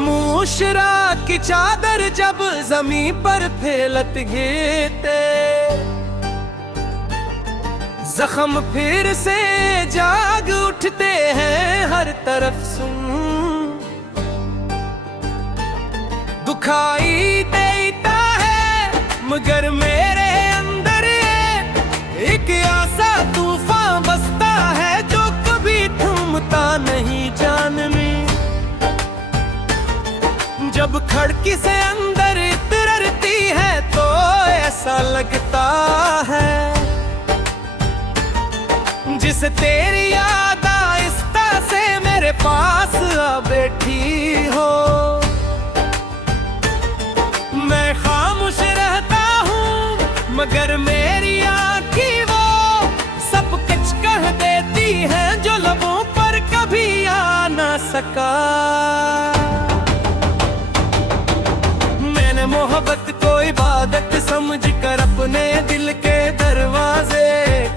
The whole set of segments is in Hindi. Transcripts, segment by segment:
खामोश रात की चादर जब जमीन पर फैलत गिरते, जख्म फिर से जाग उठते हैं हर तरफ सुन। दुखाई देता है मगर मेरे अंदर एक आसा तूफान बसता है जो कभी थमता नहीं जान में। जब खिड़की से अंदर उतरती है तो ऐसा लगता है जिसे तेरी याद आहिस्ता से मेरे पास आ बैठी हो। मैं खामोश रहता हूँ मगर मेरी आँखें वो सब कुछ कह देती हैं जो लबों पर कभी आ ना सका। मोहब्बत को इबादत समझ कर अपने दिल के दरवाजे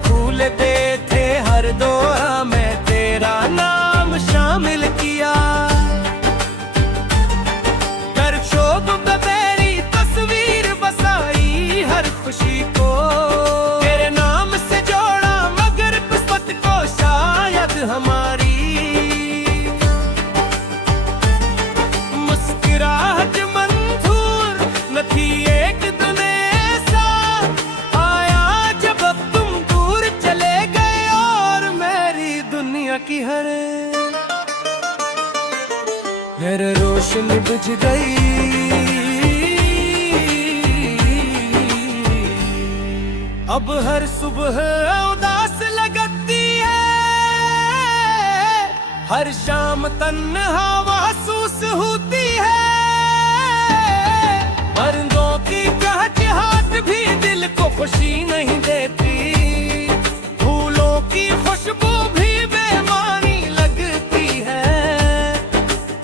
खोलते थे, हर दुआ में तेरा नाम शामिल किया। कर शोक में मेरी तस्वीर बसाई, हर खुशी को तेरे नाम से जोड़ा मगर किस्मत को शायद हमारी मुस्कुराहट थी एक दिन ऐसा आया जब अब तुम दूर चले गए और मेरी दुनिया की हर रोशनी बुझ गई। अब हर सुबह उदास लगती है, हर शाम तन्हा महसूस होती है। परिंदों की चहचहाट भी दिल को खुशी नहीं देती, फूलों की खुशबू भी बेमानी लगती है।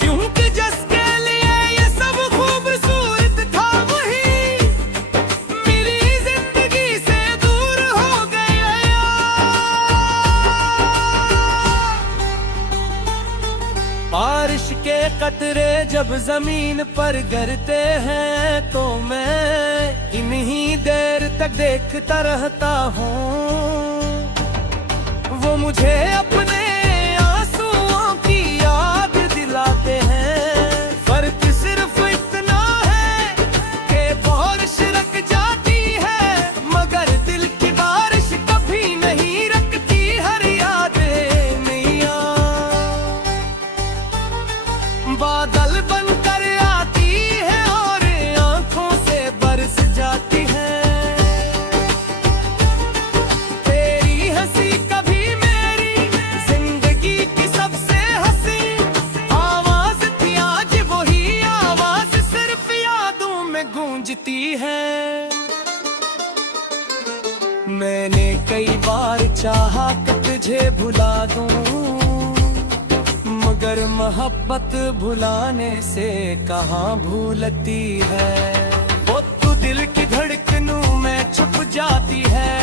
क्योंकि जिसके लिए ये सब खूबसूरत था वही मेरी जिंदगी से दूर हो गया। बारिश के कतरे जब जमीन पर गिरते हैं तो मैं इन्हीं देर तक देखता रहता हूँ। वो मुझे अपने आंसुओं की याद दिलाते हैं। फर्क सिर्फ इतना है कि बारिश रुक जाती है मगर दिल की बारिश कभी नहीं रुकती। हर यादें नैया बादल बनकर आती है और आंखों से बरस जाती है। तेरी हंसी कभी मेरी जिंदगी की सबसे हंसी आवाज थी, आज वही आवाज सिर्फ यादों में गूंजती है। मैंने कई बार चाहा कि तुझे भुला दूं मगर मोहब्बत भुलाने से कहाँ भूलती है। वो तू दिल की धड़कनों में छुप जाती है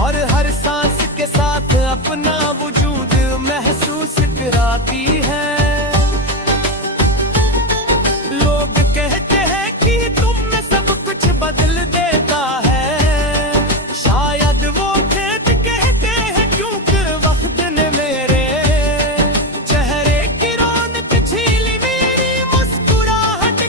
और हर सांस के साथ अपना वजूद महसूस कराती है। लोग कहते हैं कि तुम में सब कुछ बदल देता है, शायद वो खेत कहते हैं क्योंकि वक्त ने मेरे चेहरे की रौनक छीली, मेरी मुस्कुराहट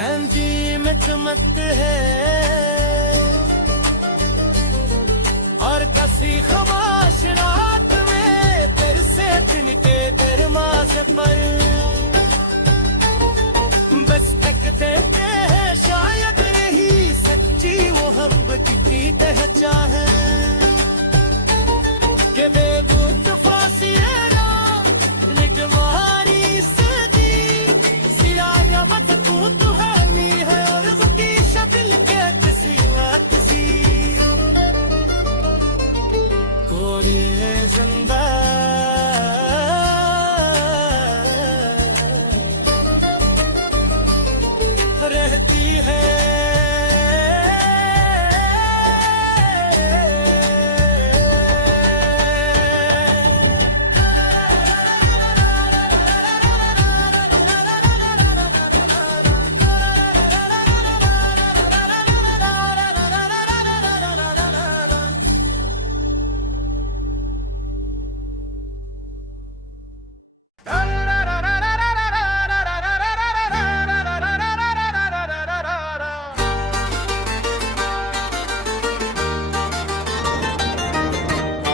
चांदी में चमकते हैं और कसी खमाश रात में फिर से तिनके दरवाजे पर दस्तक देते हैं। शायद यही सच्ची मोहब्बत की पहचान है कि बेबूत फासिएरा निजवारी सजी सियाया मत तू है और की शक्ल के किसी बात सी कोई है जिंदा रहती है।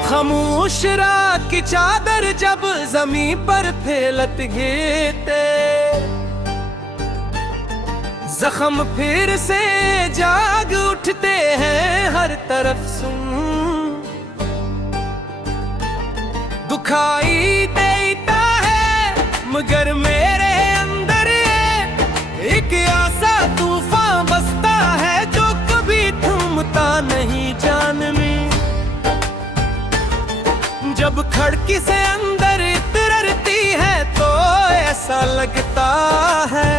खामोश रात की चादर जब जमीन पर फैलत गिरते जख्म फिर से जाग उठते हैं हर तरफ सुन दुखाई देता है मगर मेरे अंदर एक ऐसा तूफान बसता है जो कभी थमता नहीं जान में। जब खिड़की से अंदर उतरती है तो ऐसा लगता है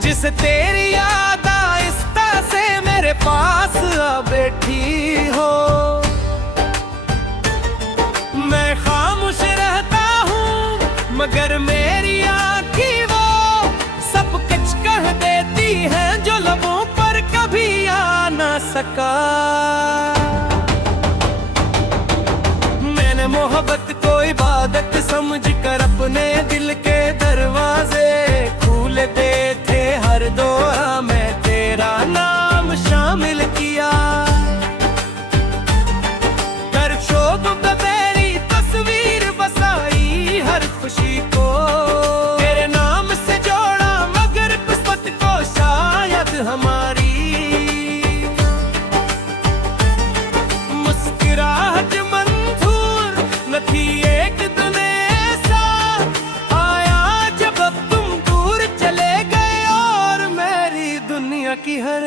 जिसे तेरी याद आहिस्ता से मेरे पास आ बैठी हो। मैं खामोश रहता हूँ मगर मेरी आँखें वो सब कुछ कह देती हैं जो लबों पर कभी आ ना सका। मोहब्बत को इबादत समझ कर अपने दिल के दरवाजे खोल दे थे हर दुआ में तेरा नाम शामिल किया। कर शोभ में मेरी तस्वीर बसाई हर खुशी को तेरे नाम से जोड़ा मगर किस्मत को शायद हमारी मुस्कुराहट थी एक दिन ऐसा आया जब अब तुम दूर चले गए और मेरी दुनिया की हर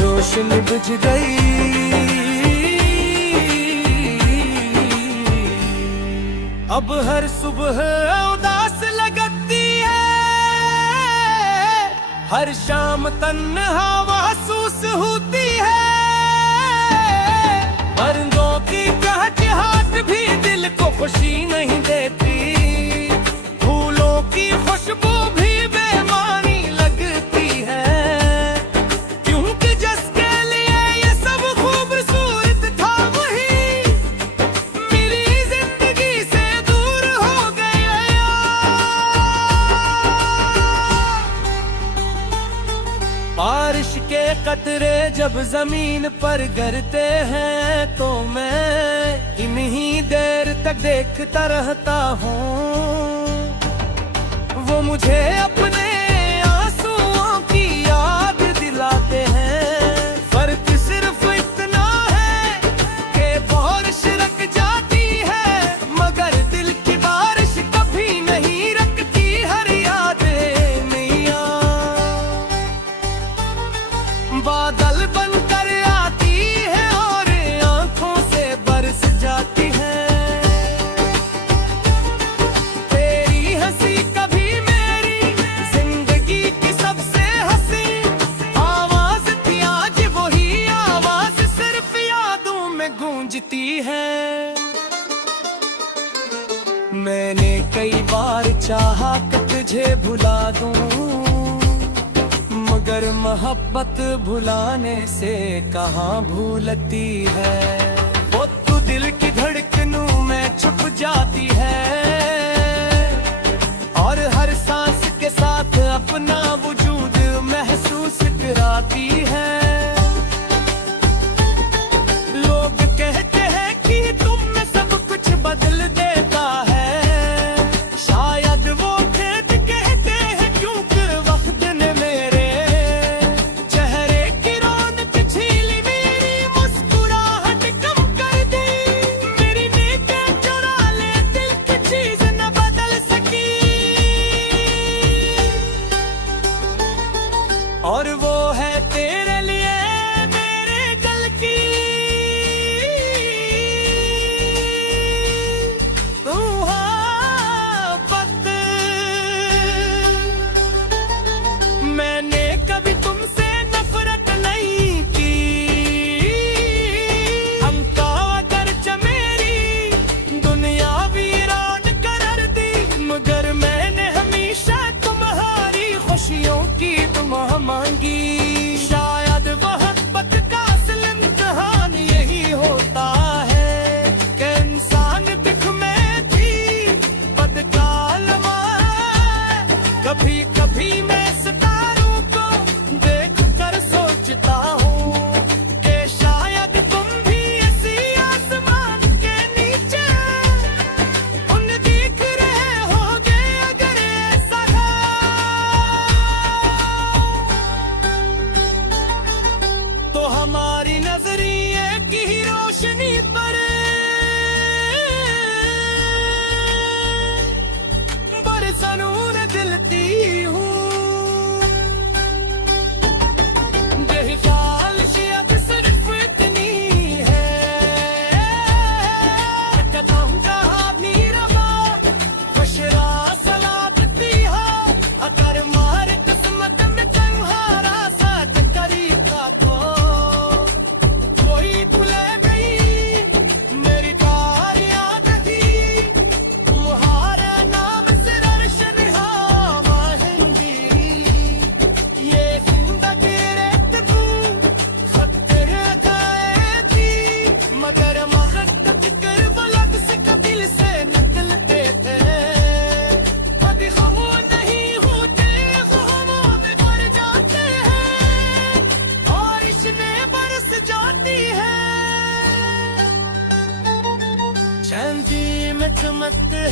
रोशनी बुझ गई। अब हर सुबह उदास लगती है हर शाम तन्हा महसूस होती है। परिंदों की चहचहाट भी दिल को खुशी नहीं देती फूलों की खुशबू भी बेमानी लगती है क्योंकि जिसके लिए ये सब खूबसूरत था वही मेरी जिंदगी से दूर हो गया। बारिश के कतरे जब जमीन पर गिरते हैं तो मैं इन्हीं देर तक देखता रहता हूँ वो मुझे अपने आंसुओं की याद दिलाते हैं। फर्क सिर्फ इतना है कि बारिश रुक जाती है मगर दिल की बारिश कभी नहीं रुकती हर याद नैया बादल बनकर आती है और आंखों से बरस जाती है। तेरी हंसी कभी मेरी जिंदगी की सबसे हंसी आवाज थी आज वही आवाज सिर्फ यादों में गूंजती है। मैंने कई बार चाहा कि तुझे भुला दूं मगर मोहब्बत भुलाने से कहाँ भूलती है। वो तू दिल की धड़कनों में छुप जाती है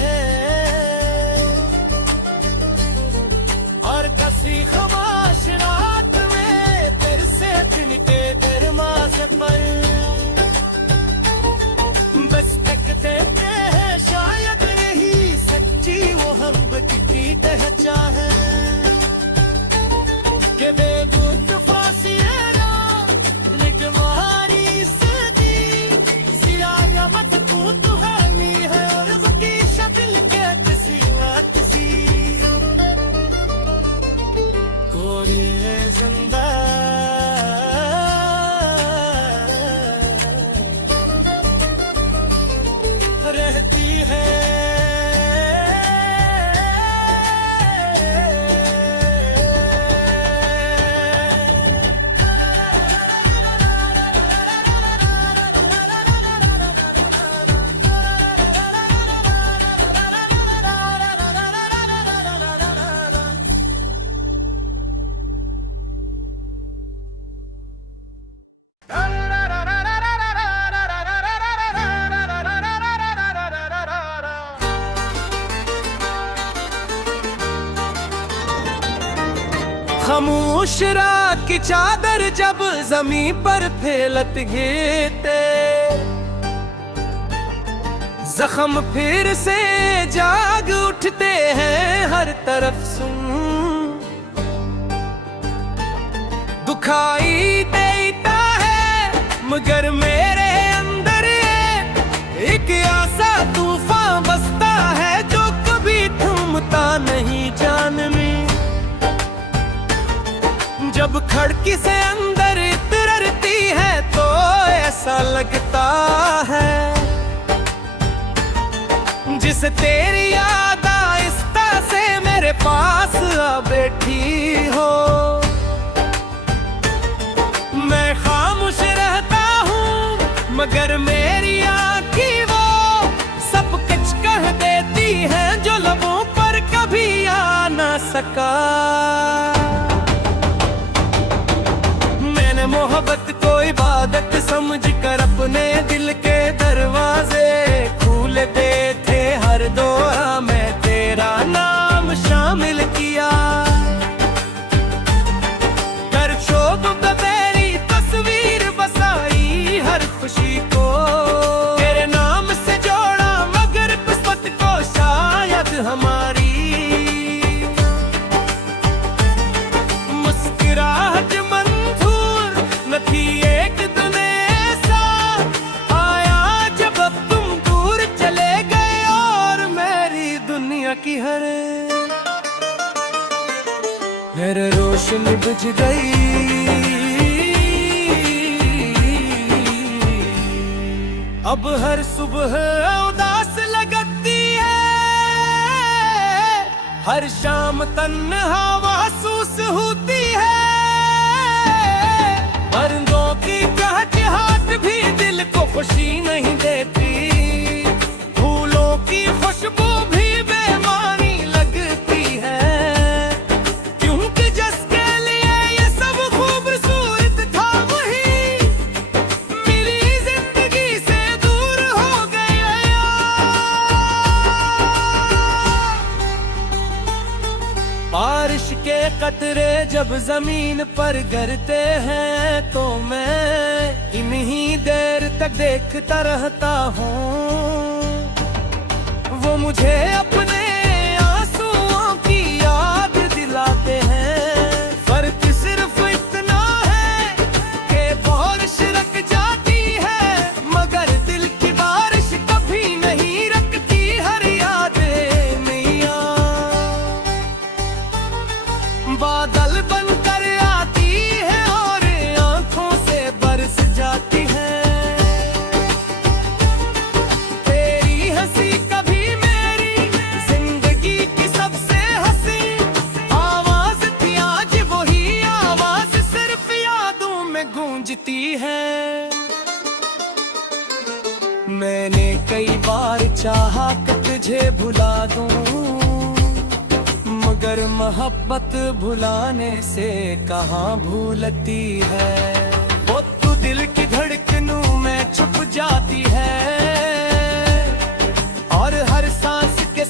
है। और कसी खमाश रात में फिर से तिनके दरवाजे पर बस तक देते हैं, शायद यही सच्ची मोहब्बत की पहचान है कि बेगुत फासिया तुम्हारी सदी सिया मत तू हानी है और की शक्ल के किसी बात सी कोई जिंदा रहती है। खामोश रात की चादर जब जमीन पर फैलत गिरते, जख्म फिर से जाग उठते हैं हर तरफ सुन। दुखाई देता है मगर मेरे अंदर एक ऐसा तूफान बसता है जो कभी थमता नहीं जान में। जब खिड़की से अंदर उतरती है तो ऐसा लगता है जिसे तेरी याद आहिस्ता से मेरे पास आ बैठी हो। मैं खामोश रहता हूँ मगर मेरी आँखें वो सब कुछ कह देती हैं जो लबों पर कभी आ ना सका। मोहब्बत को इबादत समझ कर अपने दिल के दरवाजे खोल दे थे, हर दौरा में तेरा नाम शामिल किया। कर शोभ पे मेरी तस्वीर बसाई, हर खुशी को तेरे नाम से जोड़ा मगर किस्मत को शायद हमारी मुस्कुराहट थी एक दिन ऐसा आया जब अब तुम दूर चले गए और मेरी दुनिया की हर रोशनी बुझ गई। अब हर सुबह उदास लगती है, हर शाम तन्हा महसूस होती है। परिंदों की चहचहाहट भी दिल को खुशी नहीं देती, फूलों की खुशबू भी बेमानी लगती है। क्योंकि जिसके लिए ये सब खूबसूरत था वही मेरी जिंदगी से दूर हो गया। बारिश के कतरे जब जमीन पर गिरते हैं तो मैं इन्हीं देर तक देखता रहता हूँ। वो मुझे अपने आंसुओं की याद दिलाते हैं। फर्क सिर्फ इतना है कि बारिश रुक जाती है मगर दिल की बारिश कभी नहीं रुकती। हर यादें मैया बादल बनकर आती है और आंखों से बरस जाती है। तेरी हंसी कभी मेरी जिंदगी की सबसे हंसी आवाज थी, आज वही आवाज सिर्फ यादों में गूंजती है। मैंने कई बार चाहा कि तुझे भुला दूं मगर मोहब्बत भुलाने से कहाँ भूलती है। वो तू दिल की धड़कनों में छुप जाती है और हर सांस के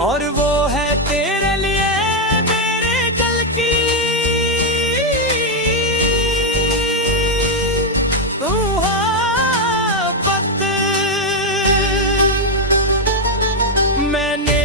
और वो है तेरे लिए मेरे गल की मोहब्बत। मैंने